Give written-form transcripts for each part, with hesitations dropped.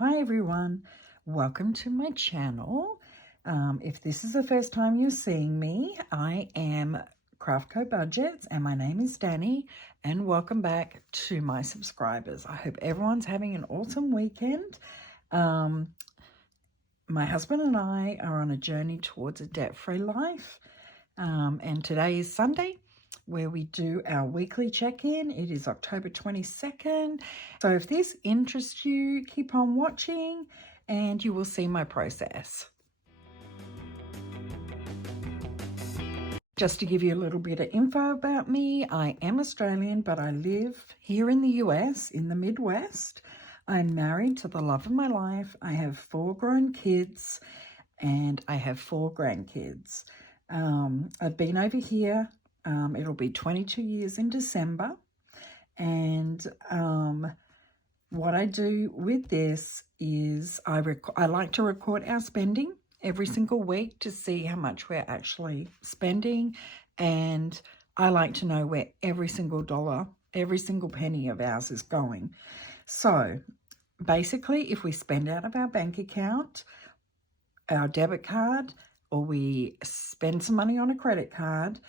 Hi everyone, welcome to my channel. If this is the first time you're seeing me, I am CraftCoBudgets and my name is Danny, and welcome back to my subscribers. I hope everyone's having an awesome weekend. My husband and I are on a journey towards a debt-free life, and today is Sunday, where we do our weekly check-in. It is October 22nd. So if this interests you, keep on watching and you will see my process. Just to give you a little bit of info about me, I am Australian, but I live here in the US, in the Midwest. I'm married to the love of my life. I have 4 grown kids and I have 4 grandkids. I've been over here. It'll be 22 years in December. And what I do with this is I like to record our spending every single week to see how much we're actually spending. And I like to know where every single dollar, every single penny of ours is going. So basically, if we spend out of our bank account, our debit card, or we spend some money on a credit card,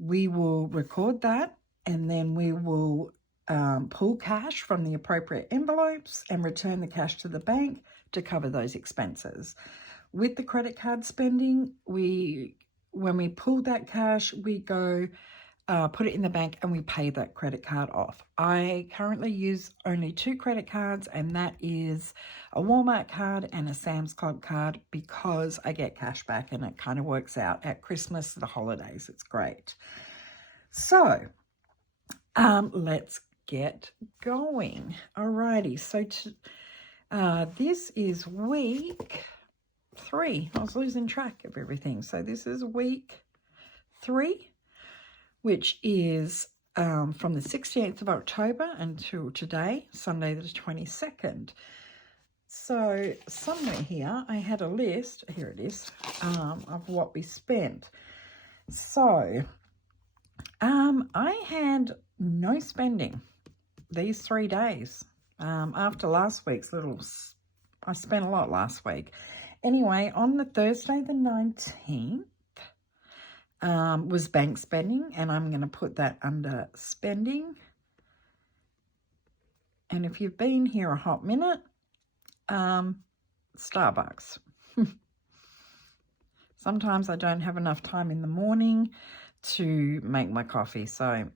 we will record that, and then we will pull cash from the appropriate envelopes and return the cash to the bank to cover those expenses. With the credit card spending, when we pull that cash, we go put it in the bank and we pay that credit card off. I currently use only 2 credit cards, and that is a Walmart card and a Sam's Club card, because I get cash back and it kind of works out at Christmas, the holidays. It's great. So let's get going. Alrighty, so this is week 3. I was losing track of everything. So this is week 3, which is from the 16th of October until today, Sunday the 22nd. So somewhere here, I had a list, here it is, of what we spent. So I had no spending these 3 days. After last week's I spent a lot last week. Anyway, on the Thursday the 19th, was bank spending, and I'm going to put that under spending. And if you've been here a hot minute, Starbucks. Sometimes I don't have enough time in the morning to make my coffee, so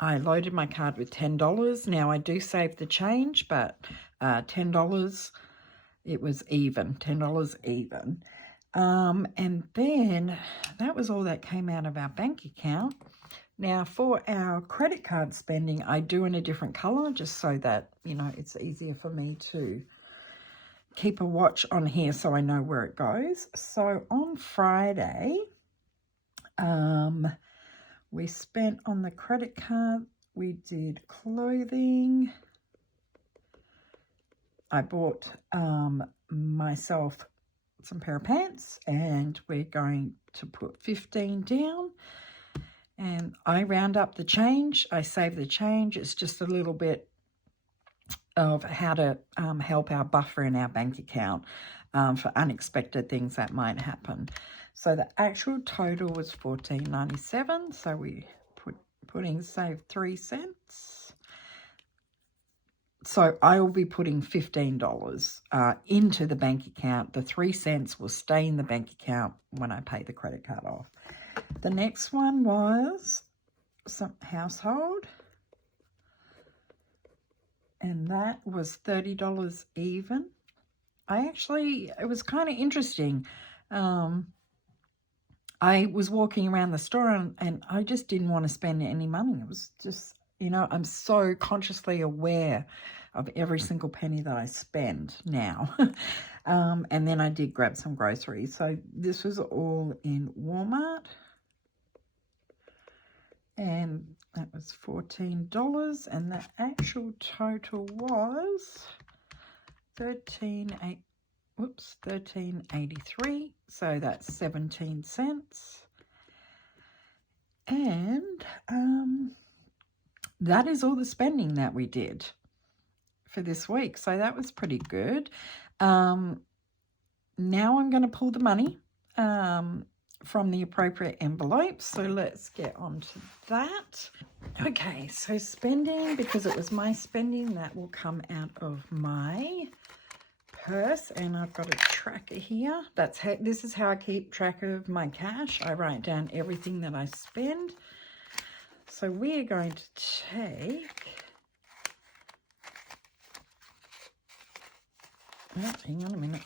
I loaded my card with $10. Now I do save the change, but $10, it was even, $10 even. And then that was all that came out of our bank account. Now for our credit card spending, I do in a different color, just so that, you know, it's easier for me to keep a watch on here so I know where it goes. So on Friday, we spent on the credit card, we did clothing. I bought myself some pair of pants, and we're going to put 15 down, and I round up the change. I save the change. It's just a little bit of how to help our buffer in our bank account for unexpected things that might happen. So the actual total was $14.97. So we putting save 3 cents. So I will be putting $15 into the bank account. The 3 cents will stay in the bank account when I pay the credit card off. The next one was some household, and that was $30 even. It was kind of interesting. I was walking around the store and I just didn't want to spend any money. It was just, you know, I'm so consciously aware of every single penny that I spend now. And then I did grab some groceries. So this was all in Walmart. And that was $14. And the actual total was $13.83. So that's 17 cents. And that is all the spending that we did for this week. So that was pretty good. Now I'm going to pull the money from the appropriate envelopes. So let's get on to that. Okay, so spending, because it was my spending, that will come out of my purse, and I've got a tracker here. This is how I keep track of my cash. I write down everything that I spend. So we are going to take, oh, hang on a minute.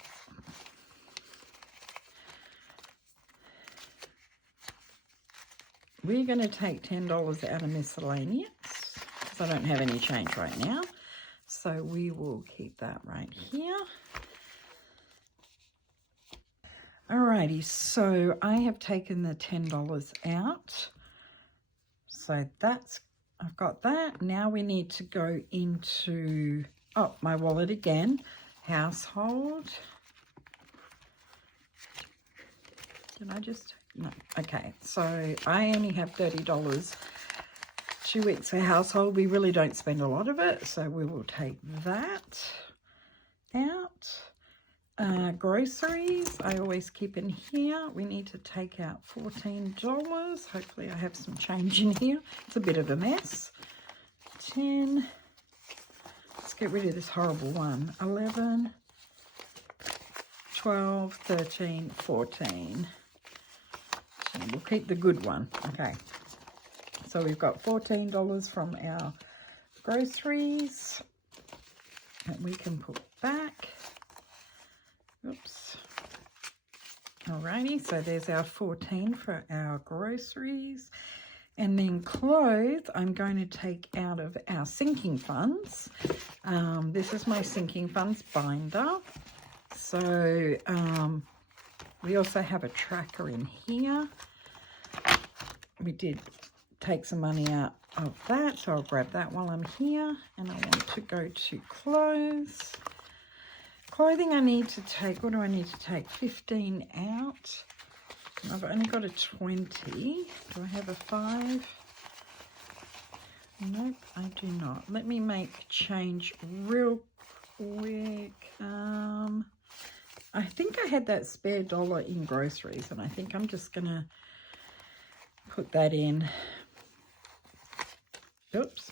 We're going to take $10 out of miscellaneous because I don't have any change right now. So we will keep that right here. Alrighty, so I have taken the $10 out. So I've got that. Now we need to go into, my wallet again. Household. Did I just... No. Okay, so I only have $30 2 weeks for household. We really don't spend a lot of it, so we will take that out. Groceries, I always keep in here. We need to take out $14. Hopefully I have some change in here. It's a bit of a mess. 10. Let's get rid of this horrible one. 11, 12, 13, 14. And we'll keep the good one. Okay. So we've got $14 from our groceries that we can put back. Oops. Alrighty, so there's our 14 for our groceries. And then clothes, I'm going to take out of our sinking funds. This is my sinking funds binder. So we also have a tracker in here. We did take some money out of that, so I'll grab that while I'm here. And I want to go to clothes. Clothing I need to take, what do I need to take? 15 out. I've only got a 20. Do I have a 5? Nope, I do not. Let me make change real quick. I think I had that spare dollar in groceries, and I think I'm just going to put that in. Oops.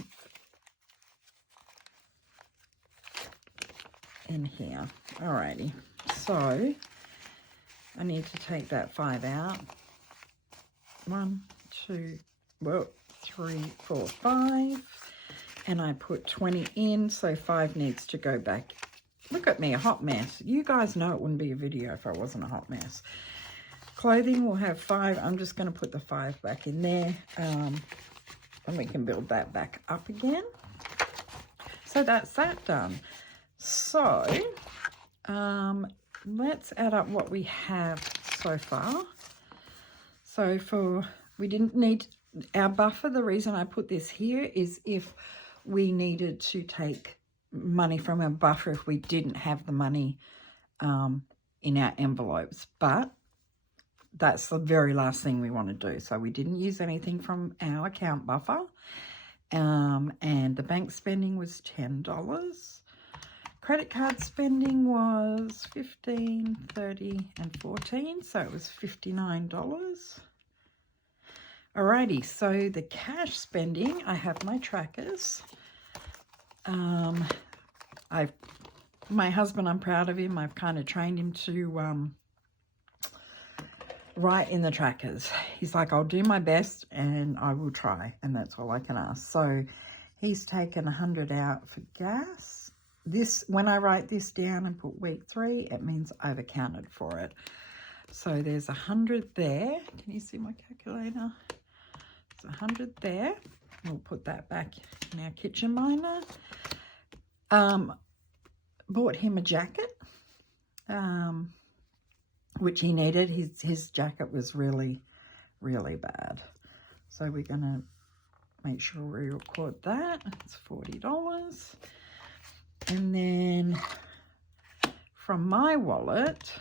In here. Alrighty. So I need to take that 5 out. 1, 2, 3, 4, 5. And I put 20 in, so 5 needs to go back. Look at me, a hot mess. You guys know it wouldn't be a video if I wasn't a hot mess. Clothing will have 5. I'm just going to put the 5 back in there. And we can build that back up again. So that's that done. So let's add up what we have so far. So we didn't need our buffer. The reason I put this here is if we needed to take money from our buffer if we didn't have the money in our envelopes. But that's the very last thing we want to do. So we didn't use anything from our account buffer. And the bank spending was $10. Credit card spending was $15, $30, and $14. So it was $59. Alrighty, so the cash spending, I have my trackers. My husband, I'm proud of him. I've kind of trained him to write in the trackers. He's like, I'll do my best and I will try, and that's all I can ask. So he's taken 100 out for gas. When I write this down and put week 3, it means I've accounted for it. So there's 100 there. Can you see my calculator? There's 100 there. We'll put that back in our kitchen binder. Bought him a jacket, which he needed. His jacket was really, really bad. So we're going to make sure we record that. It's $40. And then from my wallet,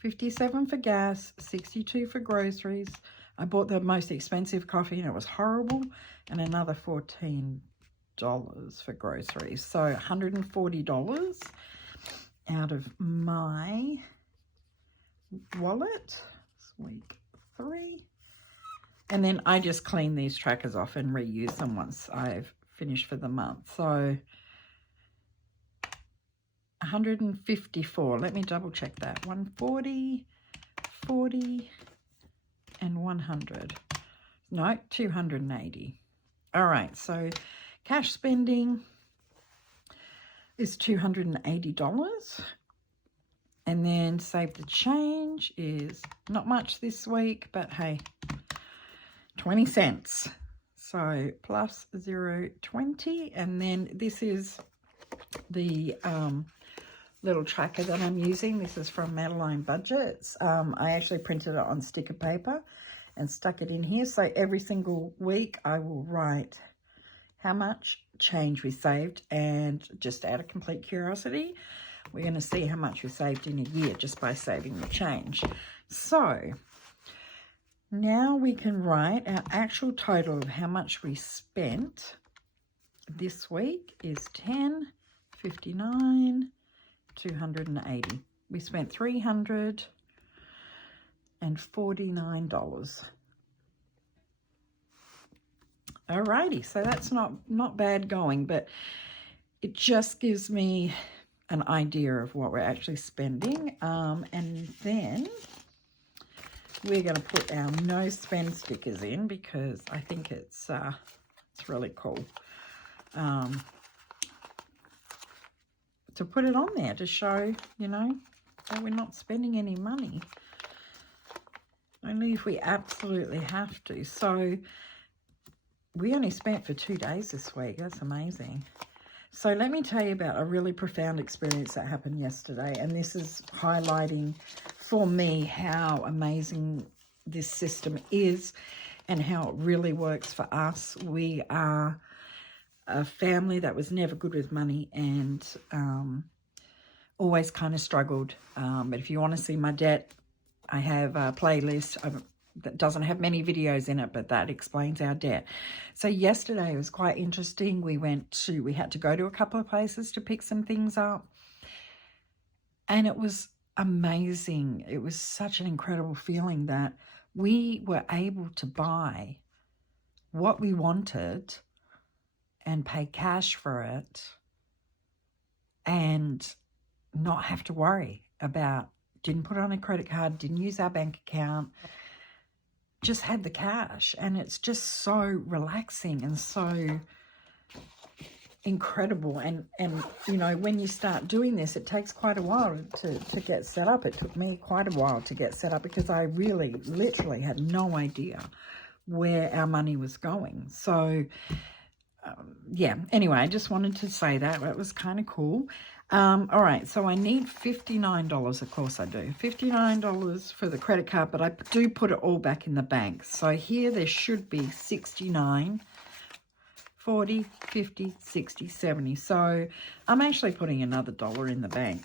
57 for gas, 62 for groceries. I bought the most expensive coffee and it was horrible. And another $14 for groceries. So $140 out of my wallet. It's week 3. And then I just clean these trackers off and reuse them once I've finished for the month. So 154. Let me double check that. 140, 40, and 100. No, 280. All right, so cash spending is $280. And then save the change is not much this week, but hey, 20 cents. So plus 0.20. And then this is the little tracker that I'm using. This is from CraftCoBudgets. I actually printed it on sticker paper and stuck it in here. So every single week I will write how much change we saved, and just out of complete curiosity, we're going to see how much we saved in a year just by saving the change. So now we can write our actual total of how much we spent this week is 10, 59, 280. We spent $349. Alrighty, so that's not bad going, but it just gives me an idea of what we're actually spending. And then we're going to put our no spend stickers in because I think it's really cool to put it on there to show, you know, that we're not spending any money. Only if we absolutely have to. So we only spent for 2 days this week. That's amazing. So let me tell you about a really profound experience that happened yesterday. And this is highlighting for me how amazing this system is and how it really works for us. We are a family that was never good with money and always kind of struggled. But if you want to see my debt, I have a playlist that doesn't have many videos in it, but that explains our debt. So yesterday was quite interesting. We had to go to a couple of places to pick some things up. And it was amazing. It was such an incredible feeling that we were able to buy what we wanted and pay cash for it and not have to worry about, didn't put on a credit card, didn't use our bank account, just had the cash. And it's just so relaxing and so incredible. And you know, when you start doing this, it takes quite a while to get set up. It took me quite a while to get set up because I really literally had no idea where our money was going. So yeah, anyway, I just wanted to say that. It was kind of cool. All right, so I need $59. Of course I do. $59 for the credit card, but I do put it all back in the bank. So here there should be 69, 40, 50, 60, 70. So I'm actually putting another $1 in the bank.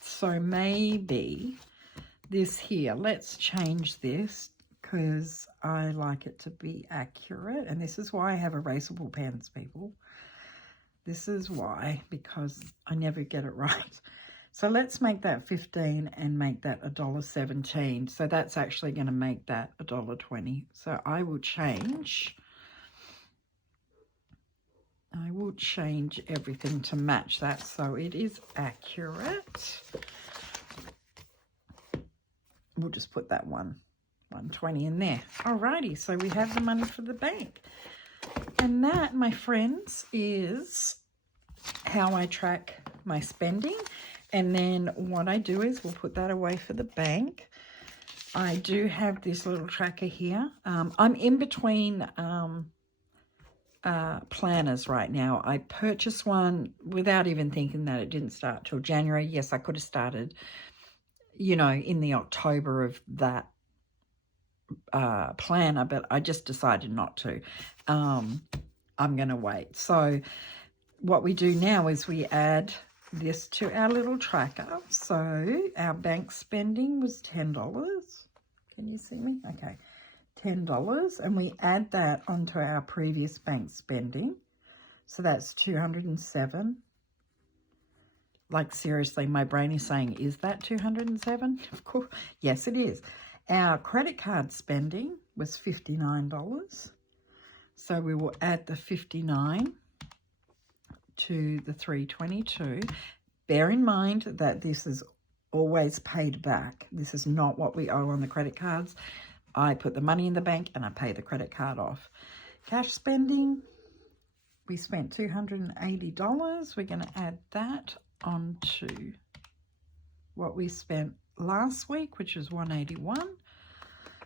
So maybe this here, let's change this because I like it to be accurate. And this is why I have erasable pens, people. This is why, because I never get it right. So let's make that 15 and make that $1.17. So that's actually going to make that $1.20. So I will change everything to match that so it is accurate. We'll just put that 120 in there. Alrighty, so we have the money for the bank. And that, my friends, is how I track my spending. And then what I do is we'll put that away for the bank. I do have this little tracker here. I'm in between planners right now. I purchased one without even thinking that it didn't start till January. Yes, I could have started, you know, in the October of that planner, but I just decided not to. I'm going to wait. So what we do now is we add this to our little tracker. So our bank spending was $10. Can you see me? Okay, $10. And we add that onto our previous bank spending. So that's 207. Like, seriously, my brain is saying, is that 207? Of course, yes, it is. Our credit card spending was $59. So we will add the 59 to the 322. Bear in mind that this is always paid back. This is not what we owe on the credit cards. I put the money in the bank and I pay the credit card off. Cash spending, we spent $280. We're going to add that onto what we spent last week, which is $181.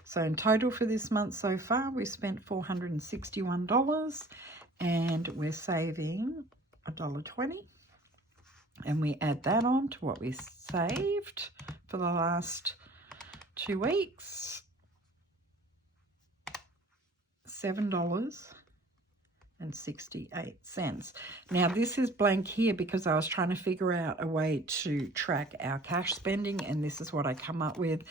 So in total for this month so far, we spent $461, and we're saving $1.20. And we add that on to what we saved for the last 2 weeks. $7.68. Now this is blank here because I was trying to figure out a way to track our cash spending, and this is what I come up with.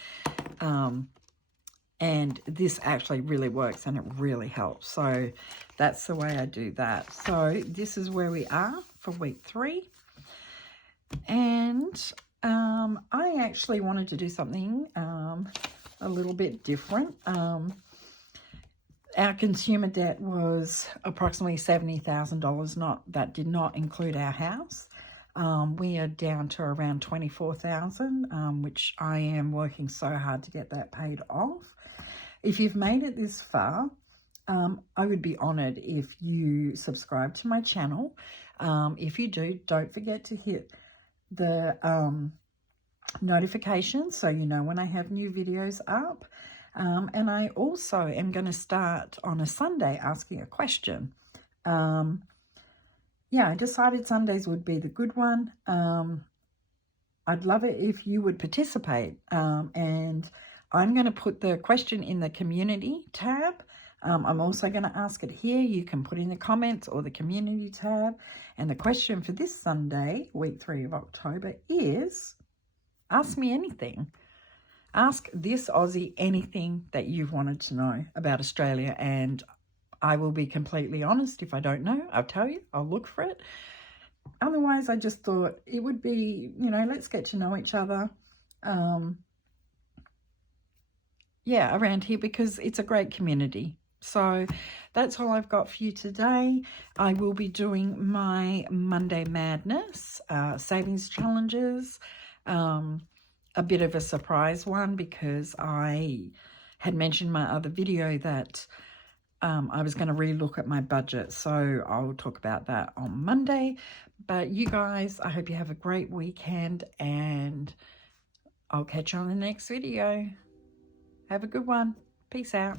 And this actually really works and it really helps. So that's the way I do that. So this is where we are for week 3. And I actually wanted to do something a little bit different. Our consumer debt was approximately $70,000. That did not include our house. We are down to around $24,000, which I am working so hard to get that paid off. If you've made it this far, I would be honored if you subscribe to my channel. If you do, don't forget to hit the notifications so you know when I have new videos up. And I also am going to start on a Sunday asking a question. Yeah, I decided Sundays would be the good one. I'd love it if you would participate. And I'm going to put the question in the community tab. I'm also going to ask it here. You can put in the comments or the community tab. And the question for this Sunday, week 3 of October, is ask me anything. Ask this Aussie anything that you've wanted to know about Australia, and I will be completely honest. If I don't know, I'll tell you. I'll look for it. Otherwise, I just thought it would be, you know, let's get to know each other. Yeah, around here, because it's a great community. So that's all I've got for you today. I will be doing my Monday Madness savings challenges. A bit of a surprise one because I had mentioned in my other video that I was going to relook at my budget. So I'll talk about that on Monday. But you guys, I hope you have a great weekend, and I'll catch you on the next video. Have a good one. Peace out.